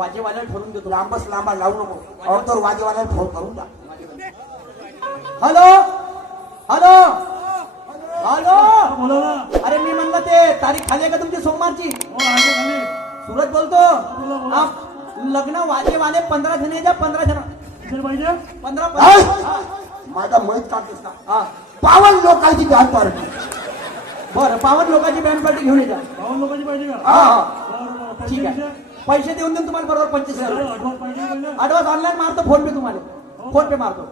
वाजेवाल्याला ठरवून देतो. लांबच लांबा लावू नको और तर वाजेवाल्याला फोन करून द्या. हॅलो हॅलो हॅलो बोला ना. अरे मी म्हणलं ते तारीख खाली आहे का तुमची सोमवारची? हो आहे खाली. सुरत बोलतो. बोला. हा, लग्न वाजेवाले 15 जण यायच्या. 15 जण किती पाहिजे? 15. माझा मैत काढतोस ना. हा 52 लोकांची बँड पार्टी. बरं 52 लोकांची बँड पार्टी घेऊन येजा. 52 लोकांची पाहिजे का? हा हा बरं, बरं. ठीक आहे. पैसे देऊन देऊन तुम्हाला बरोबर 25,000 ऍडव्हान्स पाहिजे पहिले? ऍडव्हान्स ऑनलाईन मारतो. फोन पे तुम्हाला फोन पे मारतो.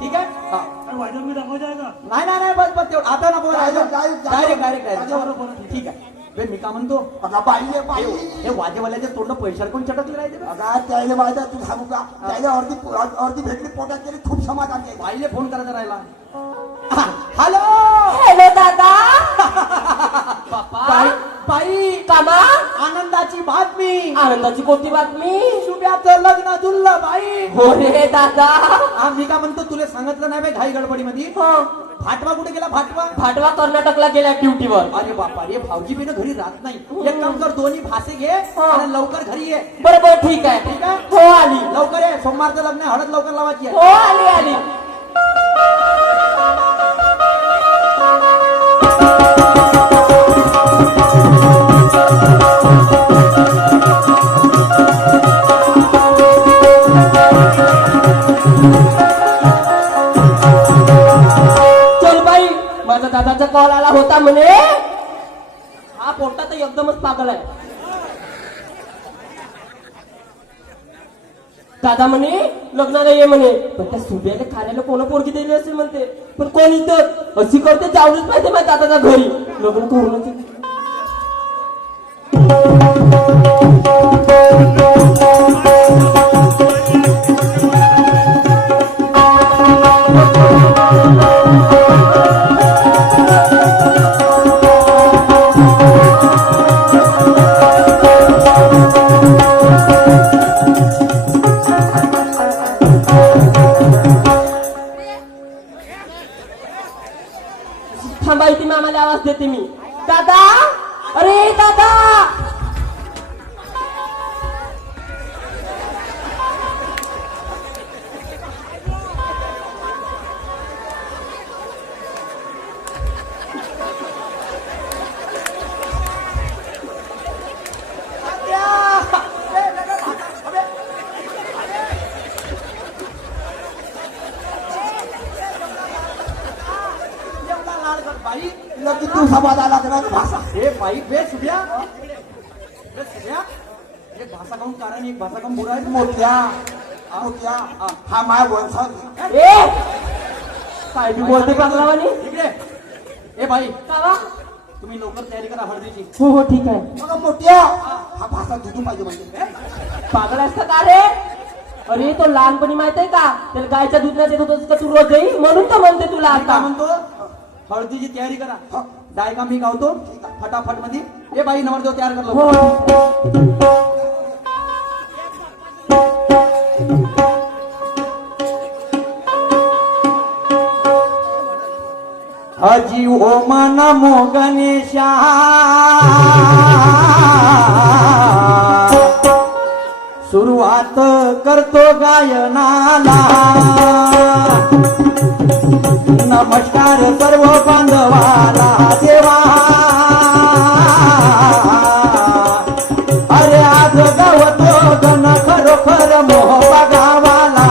ठीक आहे. हा काय वाजत मी दाखवायचं आहे का? नाही नाही नाही बस बस तेवढं आता नको. Direct, direct direct. डायरेक्ट ठीक आहे. बे मी का म्हणतो अगा बाई आहे, बाई. हे वाजेवाल्याचे तोंड पैशाला कोण चटकले राहायचे बे? अगा त्याने माझ्या तू सांगू का त्याने अर्धी भेटली पोटात गेली खूप समाधान आहे. बाईले फोन करायचा राहिला. हॅलो हॅलो दादा. बाई बाई कामा आनंदाची बातमी. आनंदाची कोणती बातमी? शुभ्याचं लग्न जुळलं बाई. हो रे दादा. मी का म्हणतो तुला सांगितलं नाही बाई घाई गडबडीमध्ये. हो फाटवा कुठे गेला फाटवा? फाटवा कर्नाटकला गेला ड्युटीवर. अरे बापा रे भाऊजी बिन घरी राहत नाही. एक काम कर दोन्ही भासे घे आणि लवकर घरी ये. बरोबर ठीक आहे. ठीक आहे हो आली. लवकर ये. सोमवारचं लग्न आहे, हळद लवकर लावायची आहे. हो आली आली. चल बाई माझा दादाचा कॉल आला होता म्हणे. हा पोट्टा तर एकदमच पागल आहे. दादा म्हणे लग्नाला ये म्हणे. पण त्या सुब्याला खाण्याला कोण पोरगी दिली असेल म्हणते. पण कोण इथं अशी करते जाऊनच पाहिजे माझ्या दादाच्या घरी लग्न करूनच. थांबा इथे मामाला आवाज देते मी. दादा अरे दादा. बाई लगी तू समाधान लागणार भाषा. हे बाई बे सुभ्या बे सुभ्या एक भाषा काऊन कारण एक भाषा काऊन बुरा आहे. मोठ्या मोठ्या हा माय वंशज. ए काय बी बोलते बांगलावानी. इकडे ए बाई कावा. तुम्ही लवकर तयारी करा हळदीची. हो हो ठीक आहे. मग मोठ्या हा भाषा दुधू पाहिजे म्हणजे पागल असतं का रे? अरे तो लहानपणी माहित आहे का त्याला गायच्या दूध देत होतं का तू रोज येई म्हणून तर म्हणते तुला मी काय आता. म्हणतो हळदीची तयारी करा. डायका मी गावतो फटाफट मध्ये. ए बाई नवरदेव तयार कर हो लवकर. अजी ओम नमो गणेशा सुरुवात करतो गायनाला. नमस्कार सर्व बांधवाला देवा. अरे आज गावतो गण खरोखर मोह बघावाला.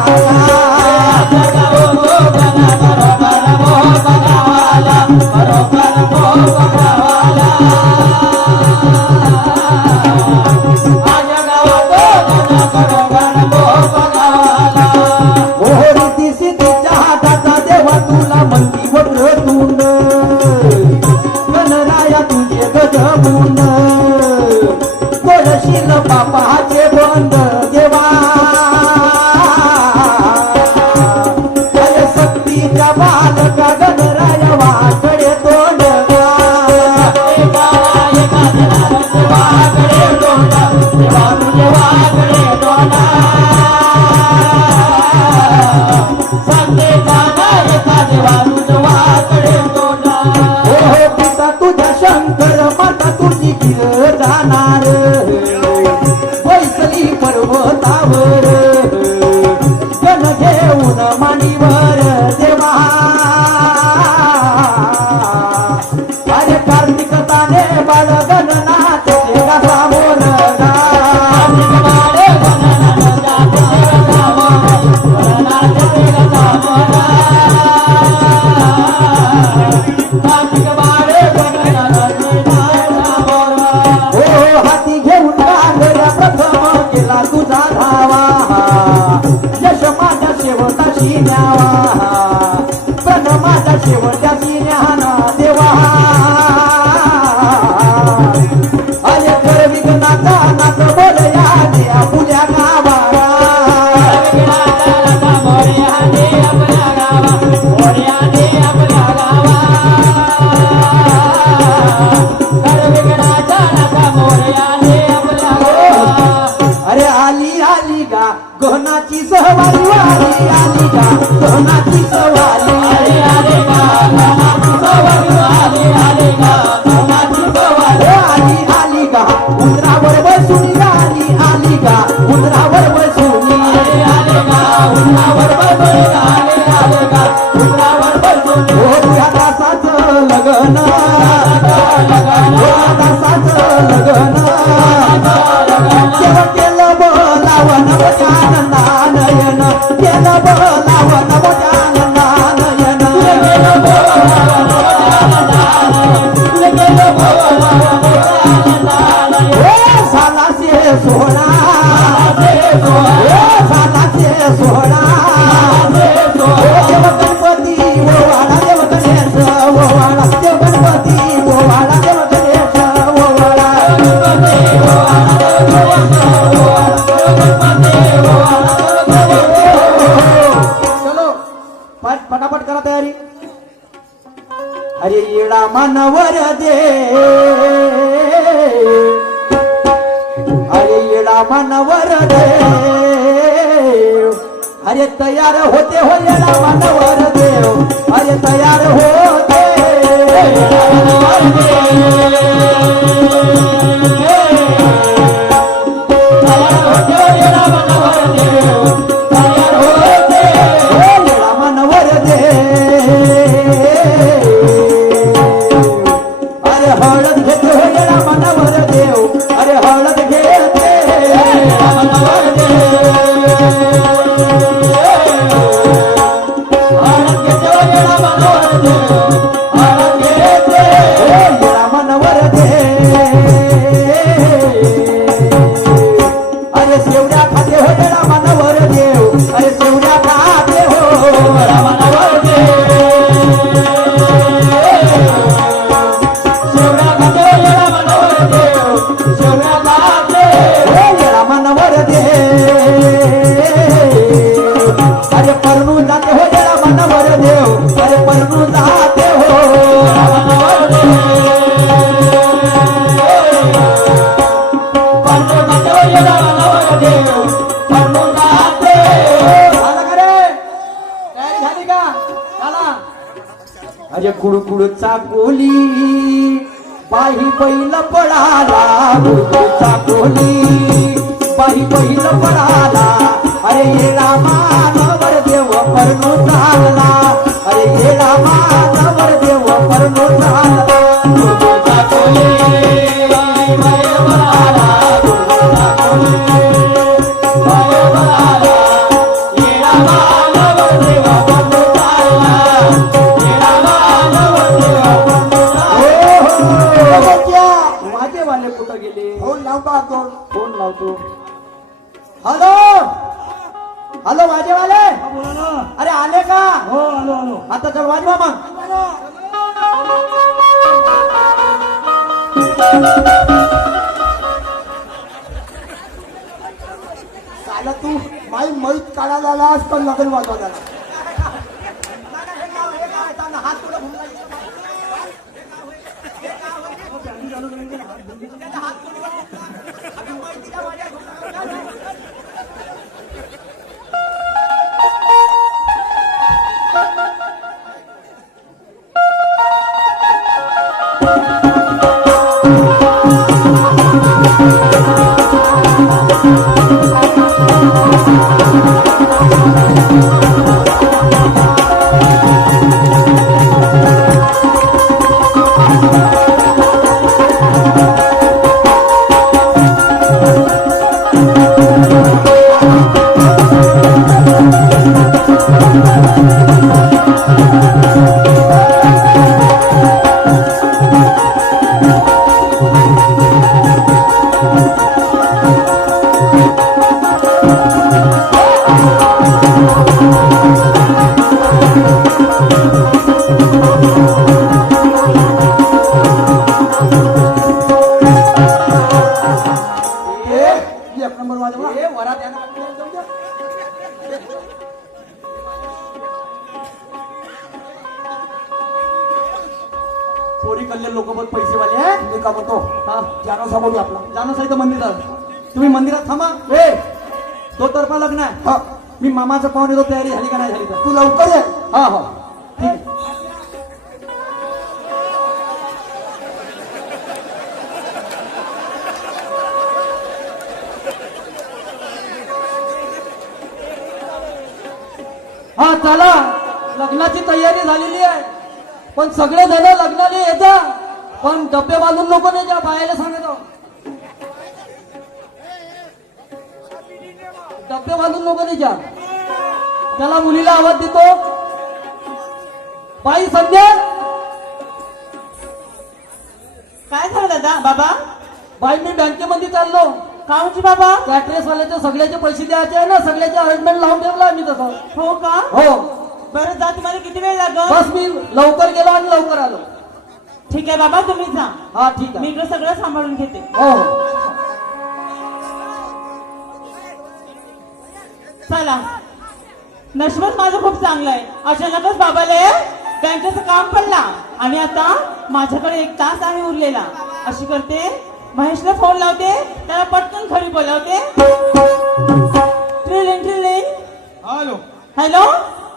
गणराया तुझे गजबून बोलशील बापाचे बंद देवा. अरे सक्तीच्या बालका गणराया वाकडे तोंड. तुझ्या शंकर माता तुझी गिर जाणार. वैसली पर्व मानावर गण घेऊन मांडीवर देवा अरे कार्तिक ताने बाळ गणनाथ देवा सामोर हाती घेऊन गागऱ्या प्रथम केला तुझा धावा यश माझ्या शेवटाशी न्यावा प्रण माझ्या शेवटाशी न्याना देवा अरे कर विघ्नाचा नाथ बोलया देया पुण्या गावाला अरे आली आली गा गहनाची सहवाली वाली आली गा गहनाची सवाली अरे आली गा गहनाची सवाली वाली आली गा गहनाची सवाली आली आली गा उंदरावर बसून गाली आली गा उंदरावर बसून अरे आली गा उंदरावर बसून गाली आली गा उंदरावर बसून हो त्या दासाचं लग्न हो दासाचं लग्न केलं बोलावन नयन केलं बोलावन नयन सालाचे सोहळा सालाचे सोहळा देव गणपती ओवाळा देव गणेश ओवाळा देव गणपती ओवाळा देव गणेश ओवाळा चलो पटापट करा तयारी अरे येडा मानवर दे अरे येडा मानवर दे अरे तयार होते हो येडा मानवर देव अरे तयार होते अरे हळद घेते हो येडा मानवर देव अरे हळद घेते मानवर देव हळद घेते हो येडा मानवर देव हळद घेते येडा मानवर देव अरे शेवड्या खाते हो येडा मानवर देव अरे शेवड्या खाते हो येडा मानवर देव अरे परनू जाते हो जरा मनवर देव अरे परनू जाते हो अरे कुडकुडचा कोली बाही बैल पडाला कुडकुडचा कोली बाही बैल पडाला अरे येडा मानवर देव परनो चालला अरे येडा मानवर देव परनो चालला कुडकुडचा कोली बाही बैल पडाला कुडकुडचा कोली बाही पडाला येडा मानवर देव परनो चालला येडा मानवर देव परनो चालला माझे वाले कुठं गेले फोन लावता फोन लावतो हॅलो हॅलो वाजेवाले हा, बोला ना. अरे आले का हो आलो आलो. आता चल वाजवा मग साला तू माई मैत काढायला आलास तर लग्न वाजवायला हात पुढे घुमला एक नंबर वाजवा. ए, वरात यानं बाकी जाऊ द्या. पोरी कल्ले लोक बहुत पैसेवाले आहे. मी का म्हणतो हा त्यानं समोर आपला जाणं सहित मंदिरात तुम्ही मंदिरात थांबा. ए तो तर्फा लग्न आहे. हा मी मामाचं पाहून येतो. तयारी झाली का नाही झाली तर तू लवकर ये. हा हा ठीक आहे. हा चला लग्नाची तयारी झालेली आहे. पण सगळे जण लग्नाला येता. पण डब्बे बांधून नको नाही ज्या बायाला सांगतो. डब्बे बांधून नको नाही ज्या. त्याला मुलीला आवाज देतो. बाई संध्या. काय झालं दादा बाबा? बाई मी बँकेमध्ये चाललो. काऊची बाबा? त्या ड्रेसवाल्याचे सगळ्याचे पैसे द्यायचे आहे ना. सगळ्याचे अरेंजमेंट लावून ठेवला मी तसं. हो का? हो बरं जा, तुम्हाला किती वेळ लागल? बस मी लवकर गेलो आणि लवकर आलो. ठीक आहे बाबा, तुम्ही जा. हा ठीक मी आहे. इकडे सगळं सांभाळून घेते. हो चला, नशीबच माझं खूप चांगलं आहे. अचानकच बाबाला बँकेचं काम पडला आणि आता माझ्याकडे 1 तास आहे उरलेला. अशी करते, महेशला फोन लावते, त्याला पटकन घरी बोलावते. ट्रिलिंग ट्रिलिंग. Hello hello.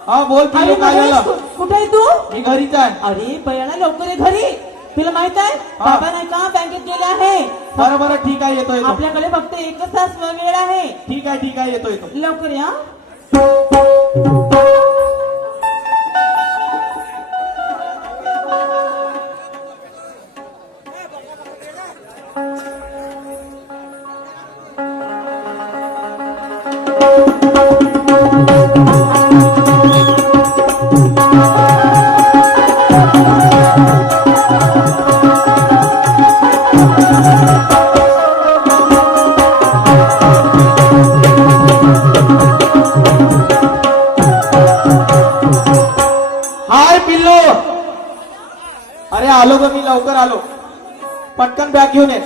हा बोल अरे पिल्लू, काय महेश, झालं? कुठे आहे तू? मी घरीच आहे. अरे बयाना, लवकर ये घरी. तुला माहित आहे बाबा नाही का बँकेत गेले आहे. बरं बरं ठीक आहे, येतो येतो. आपल्याकडे फक्त 1 तास वेळ आहे. ठीक आहे येतो येतो. लवकर या. हाय पिल्लू. अरे आलो ग, मी लवकर आलो. पटकन बॅग घेऊन ये.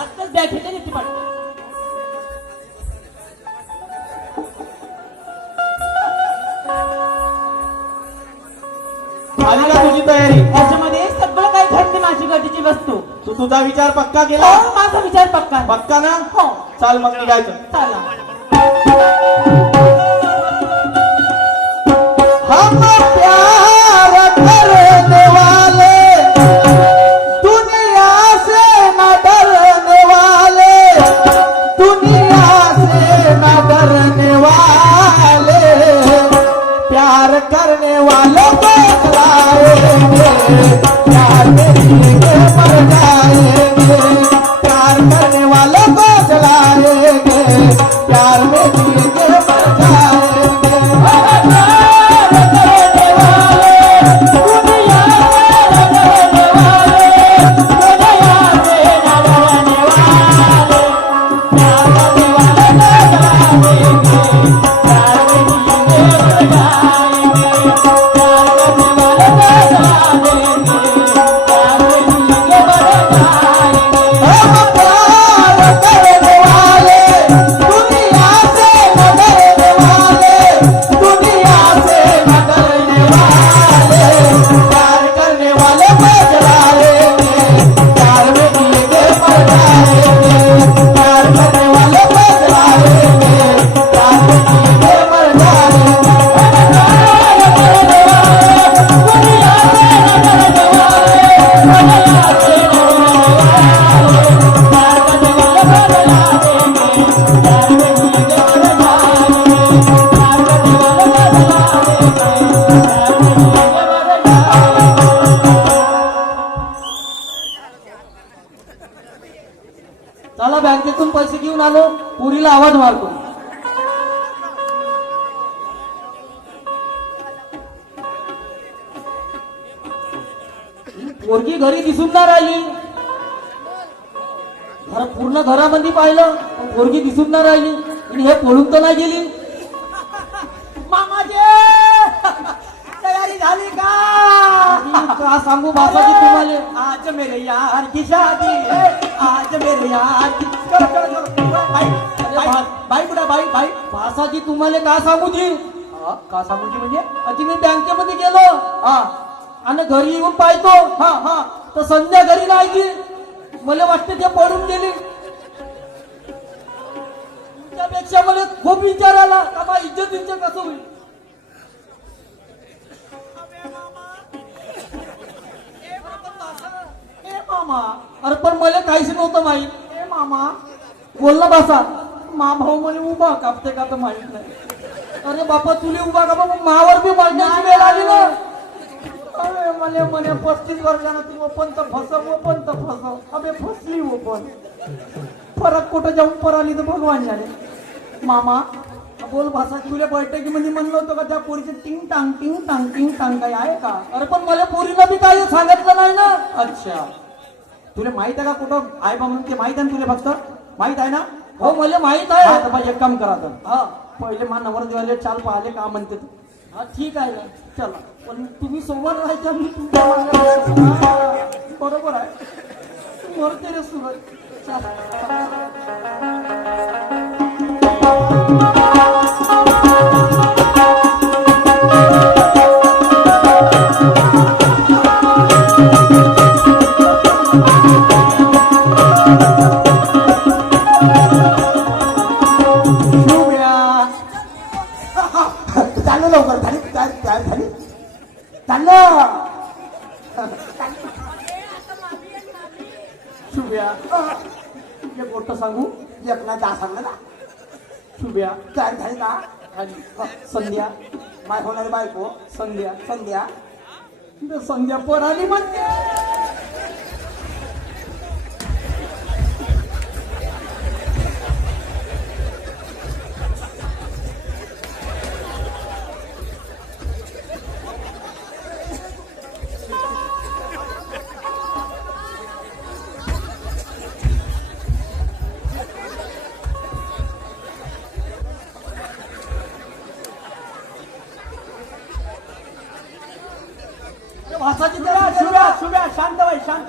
आत्ताच बॅग घेते नीट पटकन. झाली का तुझी तयारी? याच्यामध्ये सगळं काही घडते, माझी गरजेची वस्तू. तू तुझा विचार पक्का केला? हो, माझा विचार पक्का आहे. पक्का ना? हो. चाल मग निघायचं. चला. हम प्यार करने वाले दुनिया से न डरने वाले, दुनिया से न डरने वाले, प्यार करने वालों को जलाएंगे, प्यार में जीके मर जाएंगे, प्यार करने वालों को जलाएंगे, प्यार में जीके मर जाएंगे। हम प्यार करने वाले दुनिया से न पुरीला आवाज मारतो. पोरगी घरी दिसून ना राहिली. पूर्ण घरामध्ये पाहिलं पण पोरगी दिसून ना राहिली आणि हे पळून तर नाही गेली. मामाजे तयारी झाली का? का सांगू बाबाजी तुम्हाला. आज मेरे यार की शादी है, आज मेरे यार की चलो चलो चलो बाई बाई बाई बुडा बाई बाई भासाजी तुम्हाला का सांगू जी. हा, का सांगू की म्हणजे आधी मी बँकेमध्ये गेलो हा आणि घरी येऊन पाहतो हा हा तर संध्या घरी नाही ती. मला वाटतं ते पळून गेली. त्यापेक्षा मला खूप विचार आला का बा इज्जतीचं कसं होईल. ए मामा अरे पण मला काहीच नव्हतं माहित. ए मामा बोल ना बासा. मा भाऊ मला उभा कापते का तर माहित नाही. अरे बापा तुले उभा का बाबा मावर बी मारण्याची वेळ आली ना. अरे मला म्हणे 35 वर्षानं तू ओपन तर फसव ओपन तर फसव. अबे फसली ओपन. फरक कुठं जाऊन पराली तर भगवान झाले. मामा बोल भाषा तुला बैठकीमध्ये म्हणलं होतं का त्या पोरीचे टिंग टांग काही आहे का? अरे पण मला पोरीला बी काही सांगितलं नाही ना. अच्छा तुला माहित आहे का कुठं आहे बा म्हणून ते माहित आहे ना तुला फक्त माहित आहे ना? हो मला माहित हा, आहे. तर बा एक काम करा तर हा पहिले मा नवर देवाले चाल पाहिले का म्हणते तू. हा ठीक आहे ना. चला पण तुम्ही सोबत राहायच्या मी तुमच्या मागे. हा, बरोबर आहे मरते रे सुरज. चाललं लवकर झाली तयार झाली चाललं शुभ्या एक गोष्ट सांगू. एक ना जा सांगलं ना. शुभ्या तयार झाली का? खाली संध्या माय होणारी बायको संध्या संध्या संध्या पर आली म्हणते. भाषाची जरा शुभ्या शुभ्या शांत व्हाय शांत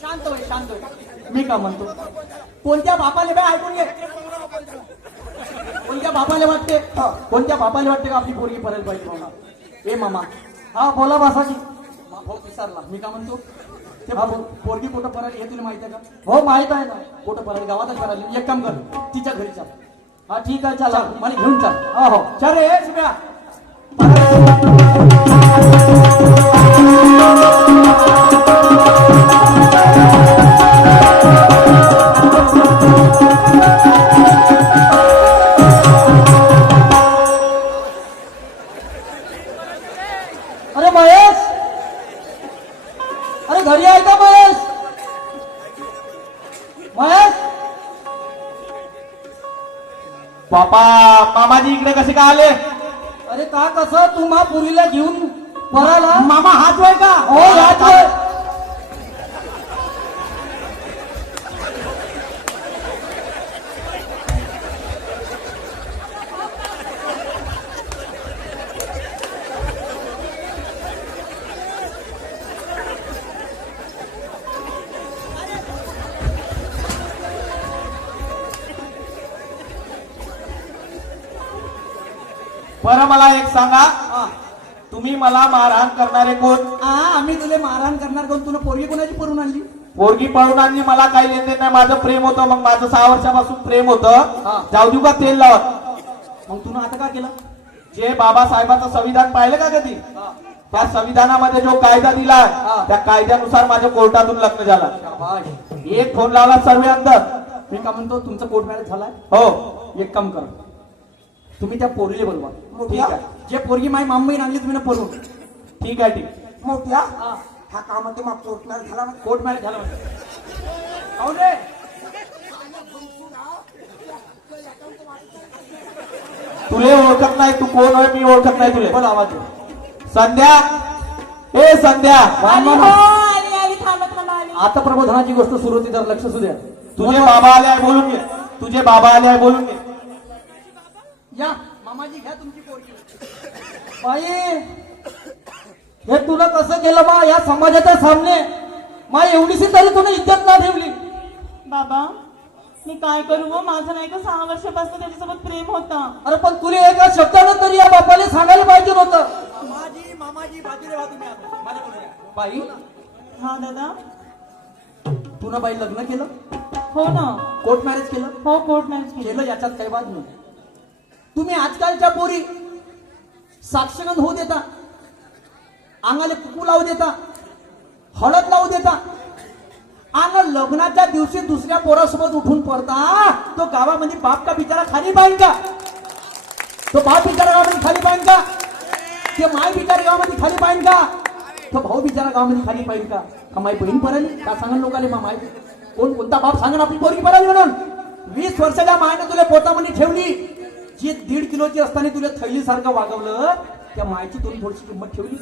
शांत व्हाय शांत व्हाय. मी का म्हणतो कोणत्या बापाले बाय ऐकून घे. कोणत्या बापाले वाटते कोणत्या बापाले वाटते का आपली पोरगी परायला पाहिजे म्हणून? ए मामा हा बोला बासाजी. भाऊ विसरला मी का म्हणतो ते पोरगी कुठं परायला हे तुला माहिती आहे का? हो माहित आहे ना. कुठं परायला गावातच परायला. एक काम कर तिच्या घरी चाल. हा ठीक आहे चला. मला घेऊन चाल. हो हो चल रे शुभ्या. अरे महेश. अरे घरी आहे का महेश. महेश बापा मामाजी इकडे कसे काय आले? अरे का कसं तू मा पुरीला घेऊन पराला. मामा हात वय का? हो हात वर. बरं मला एक सांगा, तुम्ही मला मारहाण करणारे कोण? आम्ही तुला मारहाण करणार कोण? तुला पोरगी कोणाची पळून आणली? पोरगी पळून आणली, मला काही लेन देन नाही. माझं प्रेम होतं, मग माझं 6 वर्षापासून प्रेम होतं. जाऊ देऊ का तेल लावत? मग तुला आता काय केलं? जे बाबासाहेबांचं संविधान पाहिलं का कधी? त्या संविधानामध्ये जो कायदा दिलाय त्या कायद्यानुसार माझ्या कोर्टातून लग्न झालं. एक फोन लावला सर्वे अंदर. मी का म्हणतो तुमचं कोर्ट मॅरेज झालाय? हो. एक काम करा, तुम्ही त्या पोरीला बोलवा. ठीक आहे. जे पोरगी माझी मामईन आणली तुम्ही ना पळून. ठीक आहे, ठीक. मोठ्या हा कामामध्ये मग कोर्ट मॅरेज झाला. कोर्ट मॅरेज झाला. तुले ओळखत नाही, तू कोण आहे मी ओळखत नाही तुले. बोल आवाज दे. संध्या, ए संध्या, आली हो, आली थांबा थांबा आली. आता प्रबोधनाची गोष्ट सुरू होती, जरा लक्ष असू द्या. तुझे बाबा आले आहे बोलून घे. तुझे बाबा आले आहे बोलून घे. या मामाजी घ्या तुमची पोरगी. बाई हे तुला कसं केलं बा या समाजाच्या सामने? मा एवढीशी तरी तुला इज्जत ना ठेवली. बाबा मी काय करू हो, माझं नाही का 6 वर्षापासून त्याच्यासोबत प्रेम होता. अरे पण तुला एका शब्दानं तरी या बापाला सांगायला पाहिजे होतं. मामाजी मामाजी बाजूला व्हा तुम्ही आता. माझ्याकडे या. बाई हा दादा. तुला बाई लग्न केलं, हो ना. कोर्ट मॅरेज केलं, हो कोर्ट मॅरेज केलं. केलं याच्यात काही वाद नाही. तुम्ही आजकालच्या पोरी साक्षगंध होऊ देता, अंगाला कुकू लावू देता, हळद लावू देता, आणि लग्नाच्या दिवशी दुसऱ्या पोरासोबत उठून पडता. तो गावामध्ये बाप का बिचारा खाली पाहिजे का? तो बाप बिचारा गावामध्ये खाली पाहिजे का? ते माय बिचारा गावामध्ये खाली पाहिजे का? तो भाऊ बिचारा गावामध्ये खाली पाहिजे का? का माई बहीण पराली का? सांगा लोकांना मा माय कोणता बाप सांगा आपली पोरगी पराली म्हणून. 20 वर्षाच्या मायनं तुला पोटामध्ये ठेवली, जी 1.5 किलोची असताना तुला थैलीसारखं वागवलं, त्या मायची तुम्ही थोडीशी किंमत ठेवली.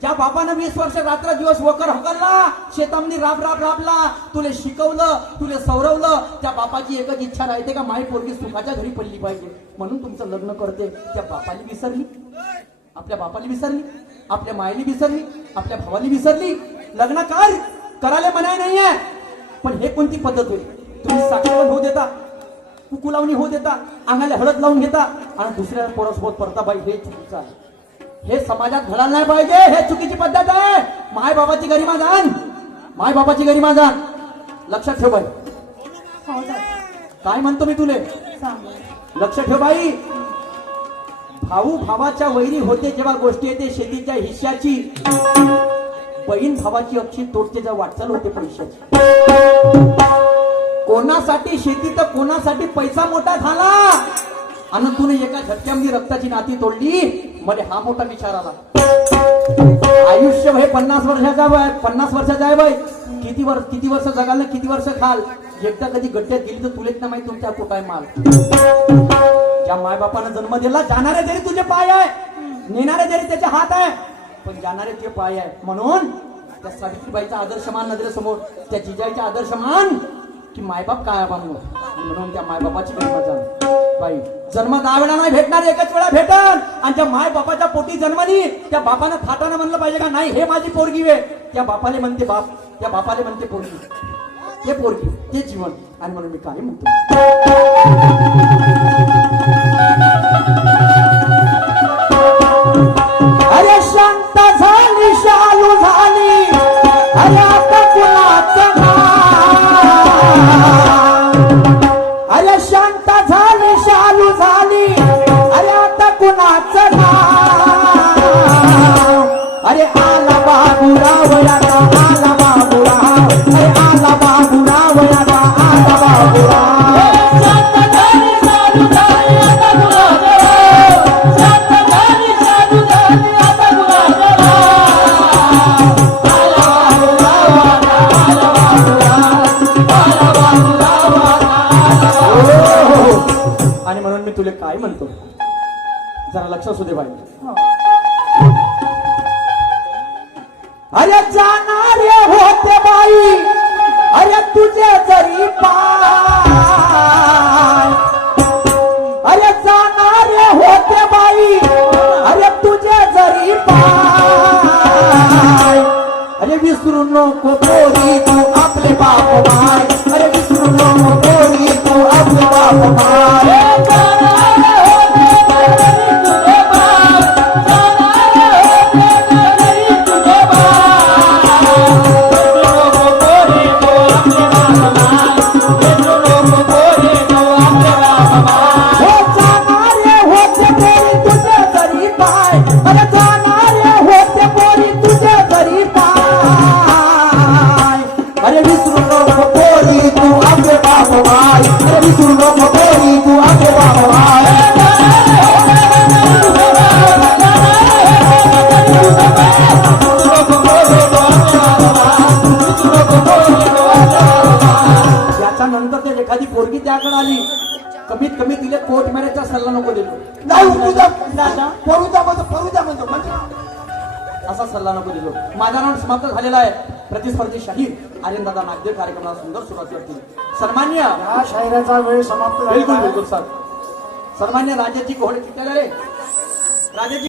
ज्या बापानं 20 वर्ष रात्र दिवस वकर हकलला, शेतामध्ये राब राब राबला, तुले शिकवलं, तुले सौरवलं, त्या बापाची एकच इच्छा राहते का माई पोरगी सुखाच्या घरी पडली पाहिजे, म्हणून तुमचं लग्न करते. त्या बापाली विसरली, आपल्या बापाली विसरली, आपल्या मायली विसरली, आपल्या भावाली विसरली. लग्न करायला मनाई नाहीये, पण हे कोणती पद्धत होईल? तुम्ही साक्षगंध होऊ देता, कुकू लावणी होऊ देता, अंगाला हळद लावून घेता आणि दुसऱ्या पोरासोबत पडता. बाई हे चुकीचं आहे, हे समाजात घडायला नाही पाहिजे. हे चुकीची पद्धत आहे. माय बाबाची गरिमा जाण, माय बाबाची गरिमा जाण लक्षात ठेव बाई. हो दादा. काय म्हणतो मी तुले? सांगा. लक्ष ठेव बाई. भाऊ भावाच्या वैरी होते जेव्हा गोष्टी येते शेतीच्या हिश्श्याची, बहीण भावाची अक्षी तोडते जेव्हा वाटचाल होते पैशाची. कोणासाठी शेती तर कोणासाठी पैसा मोठा झाला, आणि तुने एका झटक्यामध्ये रक्ताची नाती तोडली. मध्ये हा मोठा विचार आला. आयुष्य हे 50 वर्षाचा आहे, 50 वर्षाचा आहे बाई. किती वर्ष जगाल ना, किती वर्ष खाल. एकदा कधी गड्ड्यात गेली तर तुलेच ना माहिती तुमच्या कुठं आहे माल. ज्या मायबापानं जन्म दिला, जाणारे जरी तुझे पाय आहे, नेणारे जरी त्याचे हात आहे, पण जाणारे ते पाय आहे. म्हणून त्या सावित्रीबाईचा आदर्शमान नजरेसमोर, त्या जिजाईचा आदर्शमान की मायबाप काय बांधलो, म्हणून त्या मायबापाची गरिमा जाण. बाई जन्म 10 वेळा नाही भेटणार, एकच वेळा भेटल. आणि त्या माय बापाच्या पोटी जन्मली, त्या बापानं थाटानं म्हणलं पाहिजे का नाही हे माझी पोरगी आहे. त्या बापाले म्हणते बाप, त्या बापाले म्हणते पोरगी, ते पोरगी ते जीवन. आणि म्हणून मी काय म्हणतो, अरे शांत झाली शालू झाली, अरे आता कुणाचं अरे शांत झाली शालू झाली, अरे आता कुणाचं अरे आला बाबूराव आता आला बाबूराव, अरे आला बाबूराव आता आला बाबूराव. आणि म्हणून मी तुला काय म्हणतो, जरा लक्ष असू दे बाई. अरे जाणारे होते बाई, अरे तुझे जरी पाय, अरे जाणारे होते बाई, अरे तुझे जरी पाय. अरे विसरू नको पोरी तू आपले बाप माय, अरे विसरू नको पोरी तू आपले बाप माय. त्याच्यानंतर ते एखादी पोरगी त्याकडे आली, कमीत कमी तिला कोर्ट मॅरेजचा सल्ला नको दिलो. नाही उठू द्या दादा. पळू द्या म्हणतो म्हणजे असा सल्ला नको दिलो. माझा नाव समाप्त झालेला आहे. प्रतिस्पर्धी शाहीर आर्यनदादा नागदेव कार्यक्रमाला सुंदर सुरुवात करतील. सन्मान्य या शायराचा वेळ समाप्त बिलकुल झाला बिलकुल सर. सन्मान्य राजाजी घोडे किती आले? राजाजी